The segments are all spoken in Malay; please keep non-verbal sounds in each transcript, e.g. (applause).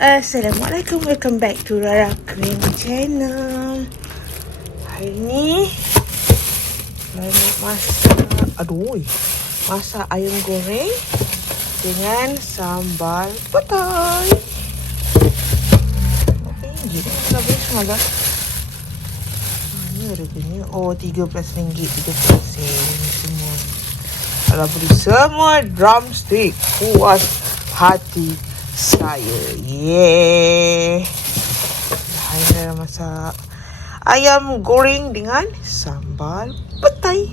Assalamualaikum, welcome back to Rara Cream Channel. Hari ni nak masak, aduh, masak ayam goreng dengan sambal petai. Ringgit? Dah beli semalam. Mana harganya? Oh, RM13, 30 sen semua. Kalau beli semua drumstick, puas hati saya. Yeah. Ni dah masak ayam goreng dengan sambal petai.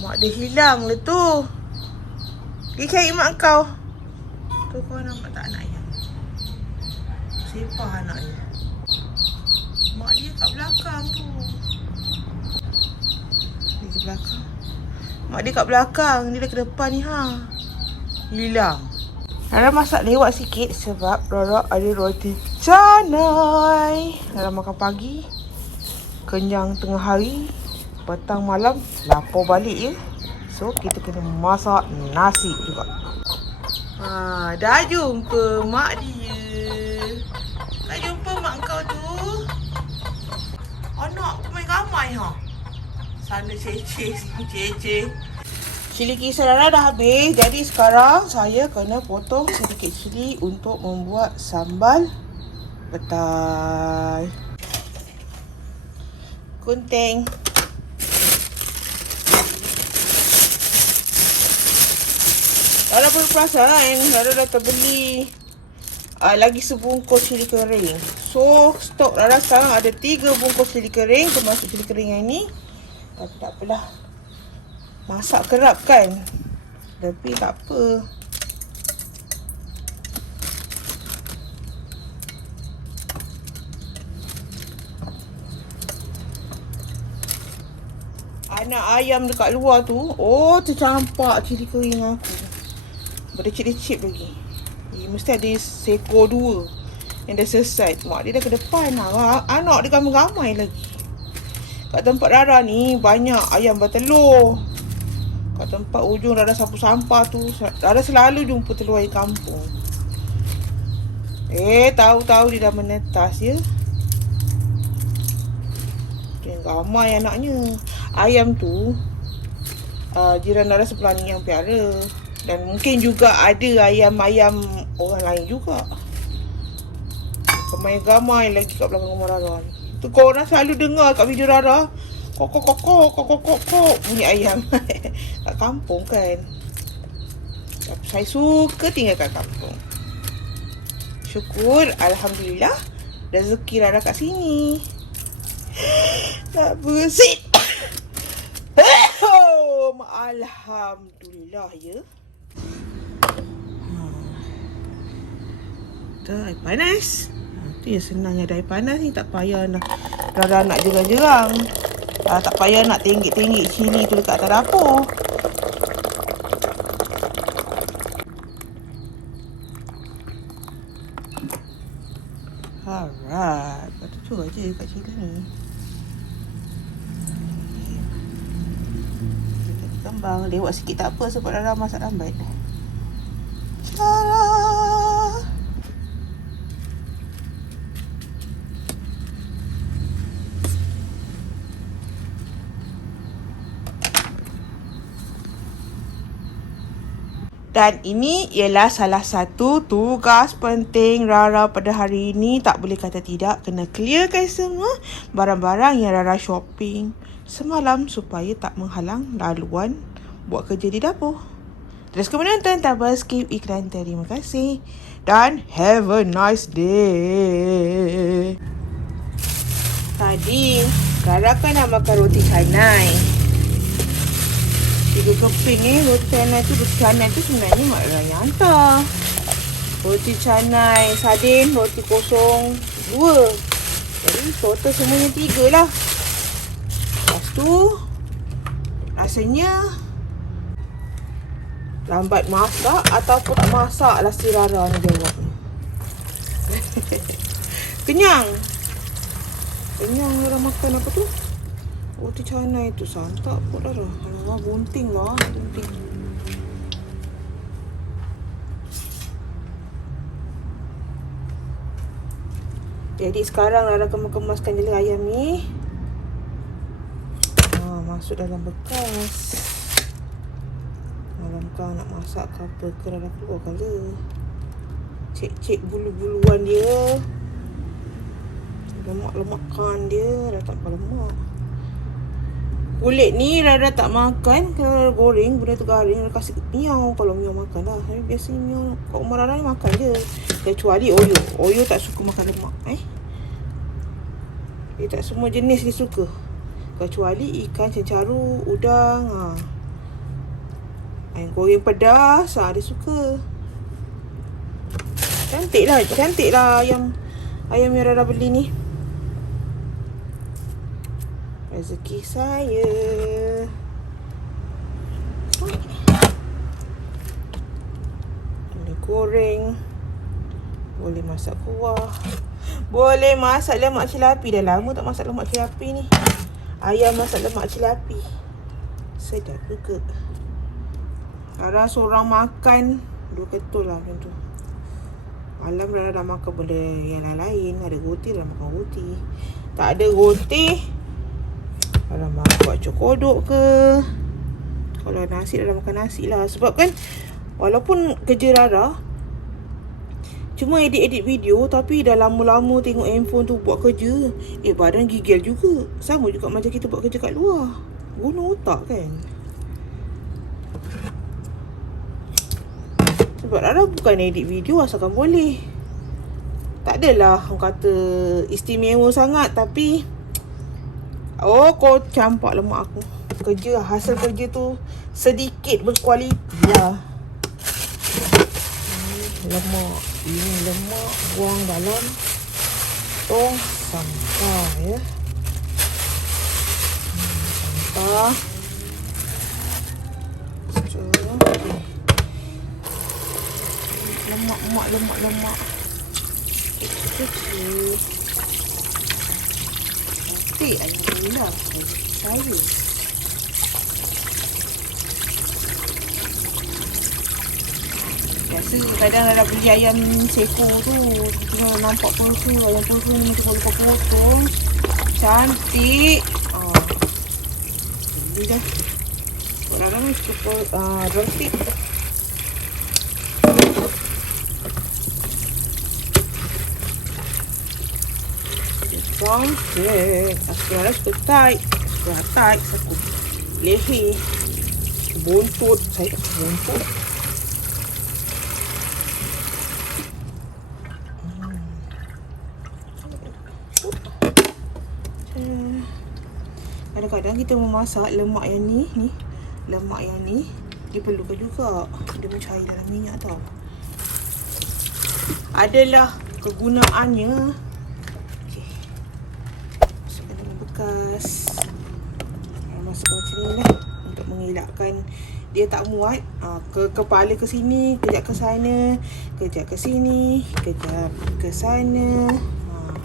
Mak dia hilang lah tu. Pergi cari mak kau. Tu kau nampak tak anak ayam? Sepah anaknya. Mak dia kat belakang tu. Dia ke belakang. Mak dia kat belakang. Dia dah ke depan ni ha. Hilang. Rara masak lewat sikit sebab Rara ada roti canai. Rara makan pagi. Kenyang tengah hari. Petang malam lapar balik ya. So kita kena masak nasi juga. Ha, dah jumpa mak dia. Dah jumpa mak kau tu. Anak main ramai ha. Sana cece, sini cece. Cili kisar dah habis. Jadi sekarang saya kena potong sedikit cili untuk membuat sambal petai. Kunteng. Rara baru perasan Rara dah terbeli uh, lagi sebungkus cili kering. So, stok Rara sekarang ada tiga bungkus cili kering termasuk cili kering yang ni. Tapi tak apalah. Masak kerap kan? Tapi tak apa. Anak ayam dekat luar tu, oh tercampak cili kering aku. Bercip-cip lagi. Eh, mesti ada seekor dua yang dah selesai. Mak dia dah ke depan lah. Anak dia ramai-ramai lagi. Kat tempat Rara ni banyak ayam bertelur. Kat tempat ujung Rara sapu sampah tu, Rara selalu jumpa telur ayam kampung. Eh, tahu-tahu dia dah menetas ya. Yang ramai anaknya. Ayam tu, uh, jiran Rara sebelah ni yang piara. Dan mungkin juga ada ayam-ayam orang lain juga. Ramai-ramai lagi kat belakang rumah Rara. Tu korang selalu dengar kat video Rara. Kok kok kok kok kok kok kok kok bunyi ayam. kat kampung kan. Saya suka tinggal kat kampung. Syukur Alhamdulillah rezeki Rara kat sini. Tak bersit. Oh, Alhamdulillah ya. Tu air panas. Ha, tu yang senangnya ada air panas ni tak payah nak Rara nak jerang-jerang. Ah, tak payah nak tinggik-tinggik cili tu dekat atas dapur. Alright. Lepas tu aja dekat cili ni. Kembang lewat sikit tak apa sebab Rara masak lambat. Dan ini ialah salah satu tugas penting Rara pada hari ini. Tak boleh kata tidak. Kena clearkan semua barang-barang yang Rara shopping semalam supaya tak menghalang laluan buat kerja di dapur. Teruskan menonton tanpa skip iklan. Terima kasih. Dan have a nice day. Tadi, Rara kan nak makan roti canai. Tiga keping ni roti canai tu roti canai tu sebenarnya mak Rara yang hantar. Roti canai sardin roti kosong dua. Jadi total semuanya tiga lah. Lepas tu rasanya lambat masak ataupun tak masak lah si Rara ni jawab. (laughs) Kenyang. Kenyang orang makan apa tu? 어디 차이나 santak. 안타 뿌라라 Alamak, bunting lah. Bunting. Jadi sekarang lah Rara kemas-kemaskan jeling ayam ni. Ha, masuk dalam bekas. Malam kau nak masak ke apa ke Rara keluar kala. Cek-cek bulu-buluan dia. Lemak-lemakkan dia. Dah tak lemak. Kulit ni Rara tak makan Kalau goreng Benda tu garing. Rara kasih miau Kalau miau makan lah. Biasanya miau Kau umur Rara ni makan je. Kecuali Oyo Oyo tak suka makan lemak eh. Dia tak semua jenis dia suka. Kecuali ikan cencaru Udang ha. Ayam goreng pedas ha, Dia suka. Cantik lah Cantik lah ayam Ayam yang Rara beli ni rezeki saya. Boleh goreng. Boleh masak kuah. Boleh masak lemak celapi. Dah lama tak masak lemak celapi ni. Ayam masak lemak celapi. Sedap juga. Ada seorang makan. Dua ketul lah macam tu. Malam dah dah makan benda yang lain-lain. Ada roti dah makan roti. Tak ada roti. Alamak, buat cokodok ke? Kalau nasi dah makan nasi lah. Sebab kan Walaupun kerja Rara Cuma edit-edit video Tapi dah lama-lama tengok handphone tu buat kerja Eh badan gigil juga. Sama juga macam kita buat kerja kat luar. Guna otak kan? Sebab Rara bukan edit video asalkan boleh. Tak adalah orang kata istimewa sangat Tapi Oh kau campak lemak aku. Kerja hasil kerja tu Sedikit berkualiti lah Lemak. Ini lemak Buang dalam Tong sampah ya. Hmm, Sampah. Lemak, lemak, lemak, lemak. Okay cantik. Ayam lah saya biasa kadang ada beli ayam seko tu kita nampak pun tu ayam pun tu ni macam lupa potong cantik. Oh. ni dah. Orang-orang cukup uh, drumstick cantik Aku rasa suka tight. Suka tight Suka leher. Buntut. Saya buntut. Hmm. Kadang-kadang kita memasak lemak yang ni, ni. Lemak yang ni Dia perlukan juga. Dia mencair dalam minyak tau. Adalah kegunaannya bekas masuk macam ni lah untuk mengelakkan dia tak muat. Ha, ke kepala ke sini kejap ke sana kejap ke sini kejap ke sana ha,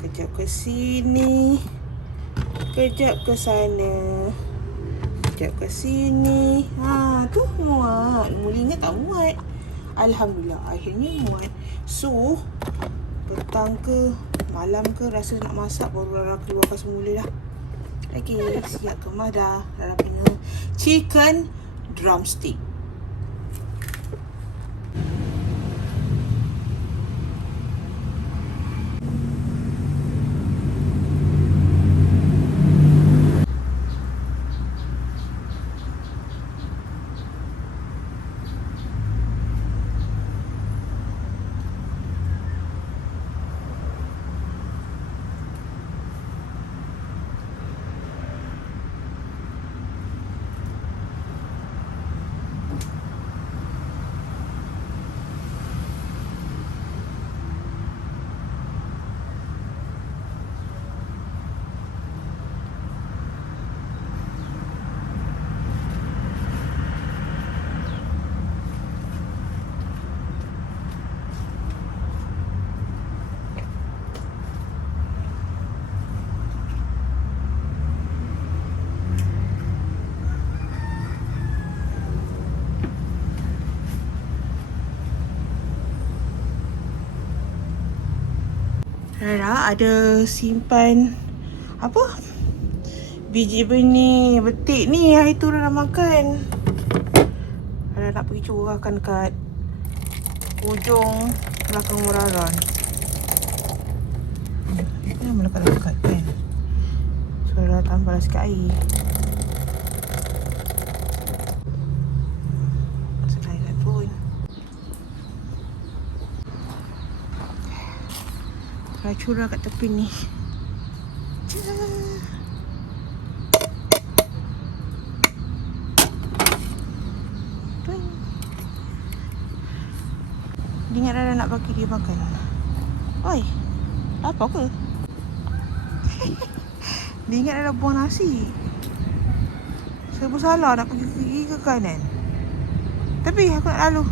kejap ke sini kejap ke sana kejap ke sini. Ha tu muat. Mula ingat tak muat. Alhamdulillah akhirnya muat. So petang ke malam ke rasa nak masak baru Rara keluarkan semula lah. Okay, siap kemas dah. Rara punya chicken drumstick. Rara ada simpan apa? Biji benih betik ni hari tu Rara makan. Rara nak pergi curahkan kat ujung belakang Rara ni. Ini melekat-lekat kan. So Rara tambahlah sikit air. Masuk air kat pun. Rara curah kat tepi ni. Dia ingat Rara nak bagi dia makan. Oi, apa ke? (laughs) dia ingat Rara buang nasi. Pun salah nak pergi kiri ke kanan. Tapi aku nak lalu.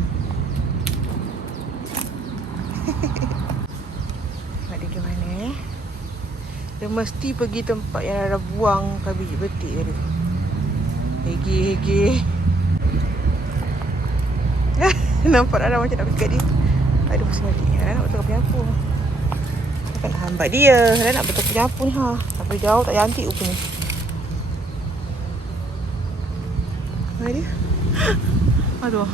Nak (laughs) dia ke mana eh? Dia mesti pergi tempat yang Rara buang biji betik tadi. Hegi, hegi. (laughs) Nampak Rara macam nak pergi dia. Aduh, sekali. Rara nak betul penyapu. Takkan nak hambat dia. Rara nak betul penyapu ni ha. Tapi jauh tak cantik rupanya. Mana dia? (gasps) Aduh.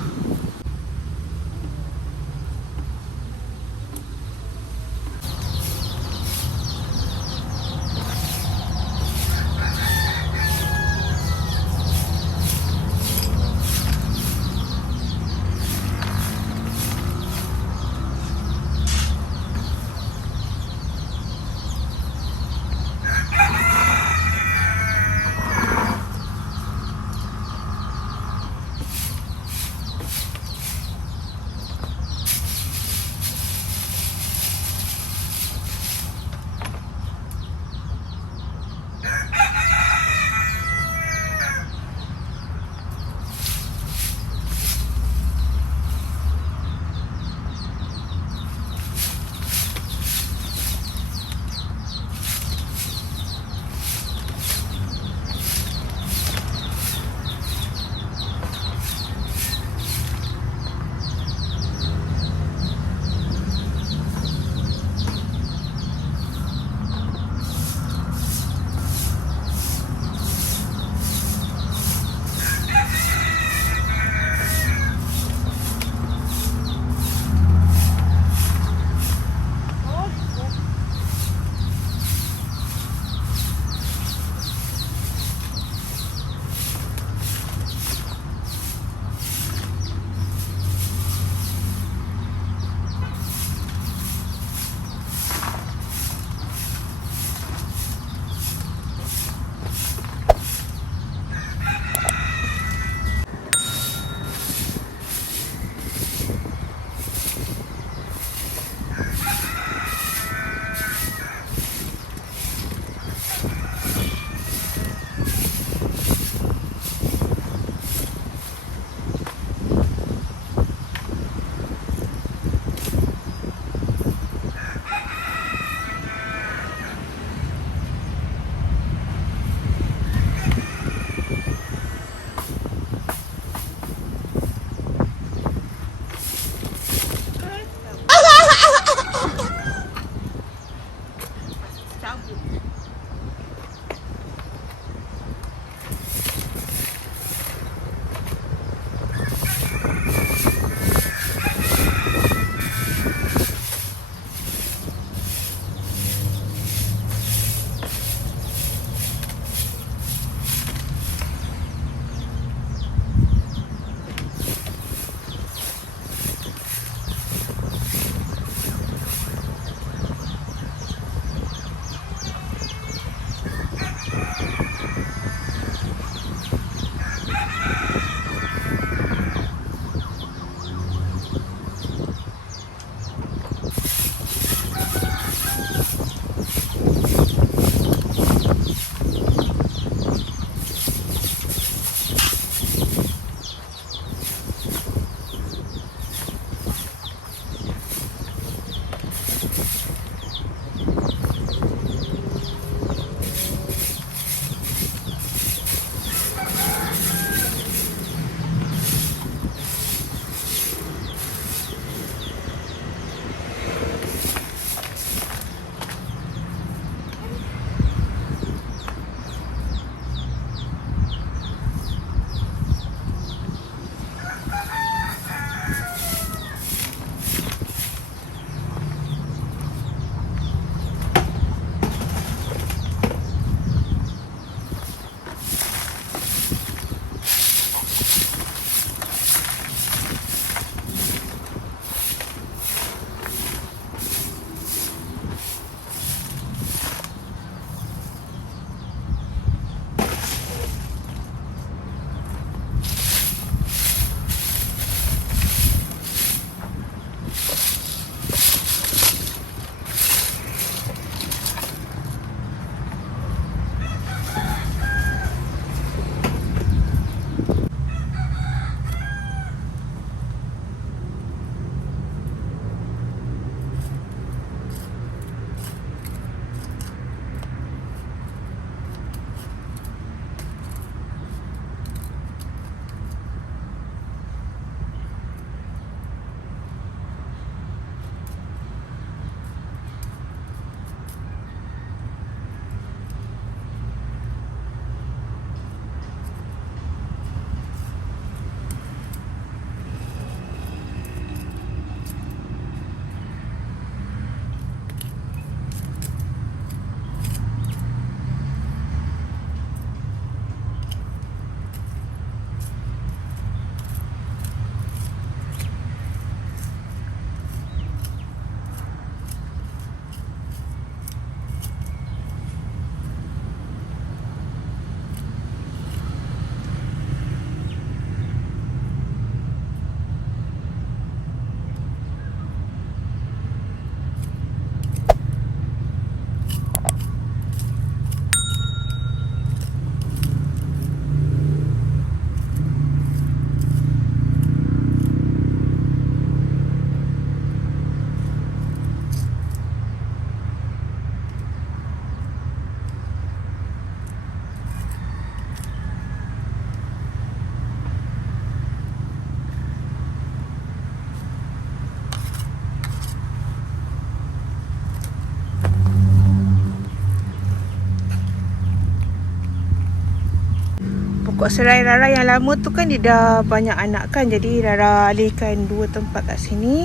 Pokok serai Rara yang lama tu kan dia dah banyak anak kan. Jadi Rara alihkan dua tempat kat sini.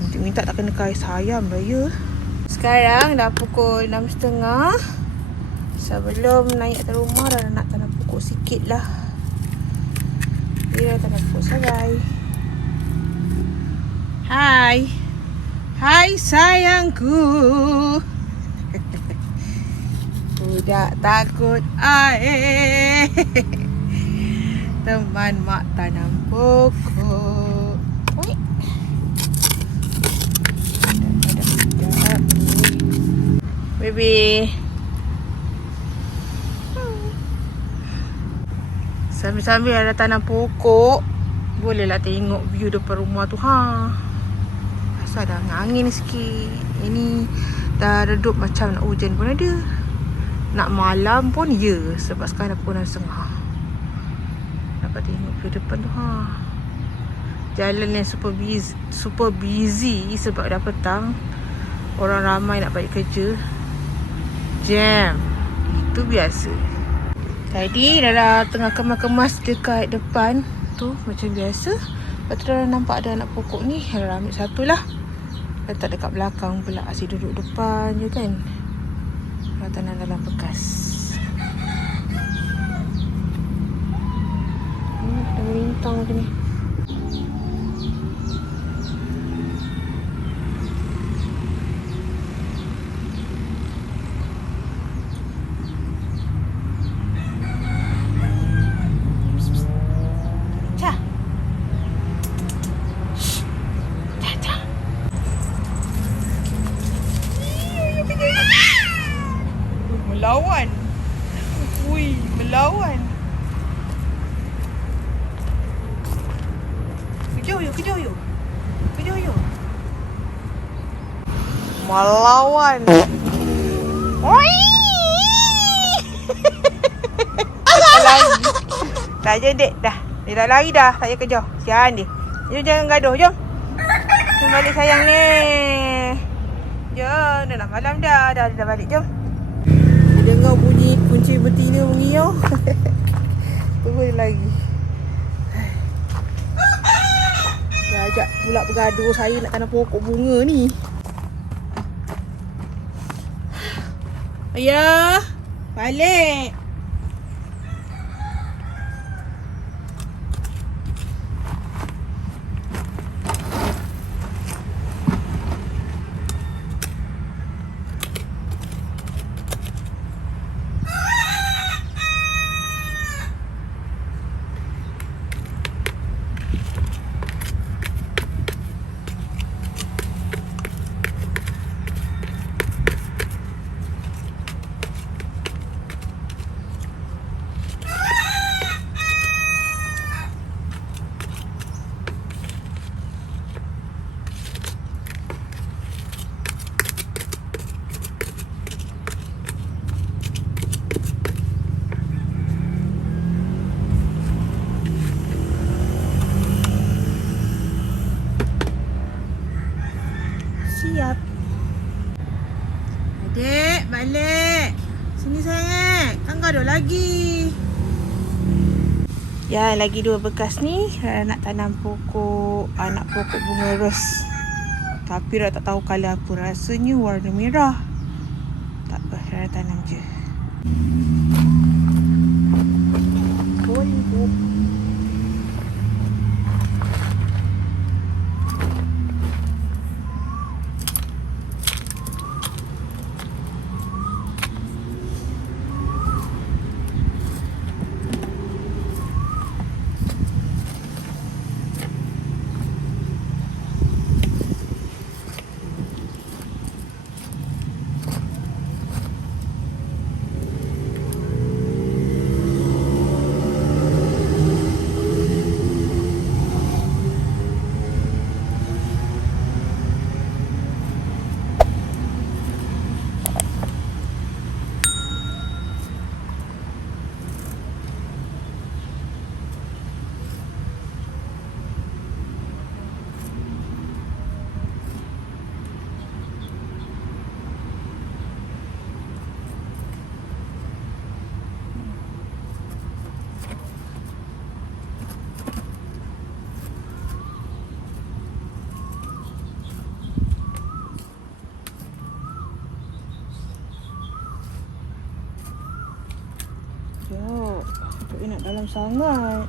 Nanti minta tak kena kais ayam lah ya. Sekarang dah pukul 6.30. Sebelum naik atas rumah Rara nak tanam pokok sikit lah. Dia dah tanam pokok serai. Hai. Hai sayangku. (laughs) Budak takut air. (laughs) Teman mak tanam pokok. Baby. Sambil-sambil ada tanam pokok. Bolehlah tengok view depan rumah tu ha. Asal dah angin sikit. Ini dah redup macam nak hujan pun ada. Nak malam pun ya sebab sekarang dah pukul 6.30. Dapat tengok view depan tu ha. Jalan yang super busy, super busy sebab dah petang. Orang ramai nak balik kerja. Jam. Itu biasa. Tadi Rara tengah kemas-kemas dekat depan tu macam biasa. Lepas tu Rara nampak ada anak pokok ni. Rara ambil satu lah. Letak dekat belakang pula. Asyik duduk depan je kan. Tanam dalam bekas. Hmm, ada melintang Oi. lari. Dah je dek dah. Dia dah lari dah. Tak payah kejar. Sian dia. Jom jangan gaduh. Jom. Jom balik sayang ni. Jom. Dah nak malam dah. Dah, dah balik. Jom. Dia dengar bunyi kunci betina mengiau. (laughs) Tunggu dia lagi. Dia ajak pula bergaduh saya nak tanam pokok bunga ni. Ayah. Balik. Siap. Adik, balik. Sini sayang. Kan gaduh lagi. Ya, lagi dua bekas ni. Rara nak tanam pokok, anak pokok bunga ros. Tapi Rara tak tahu kala apa. Rasanya warna merah. Dalam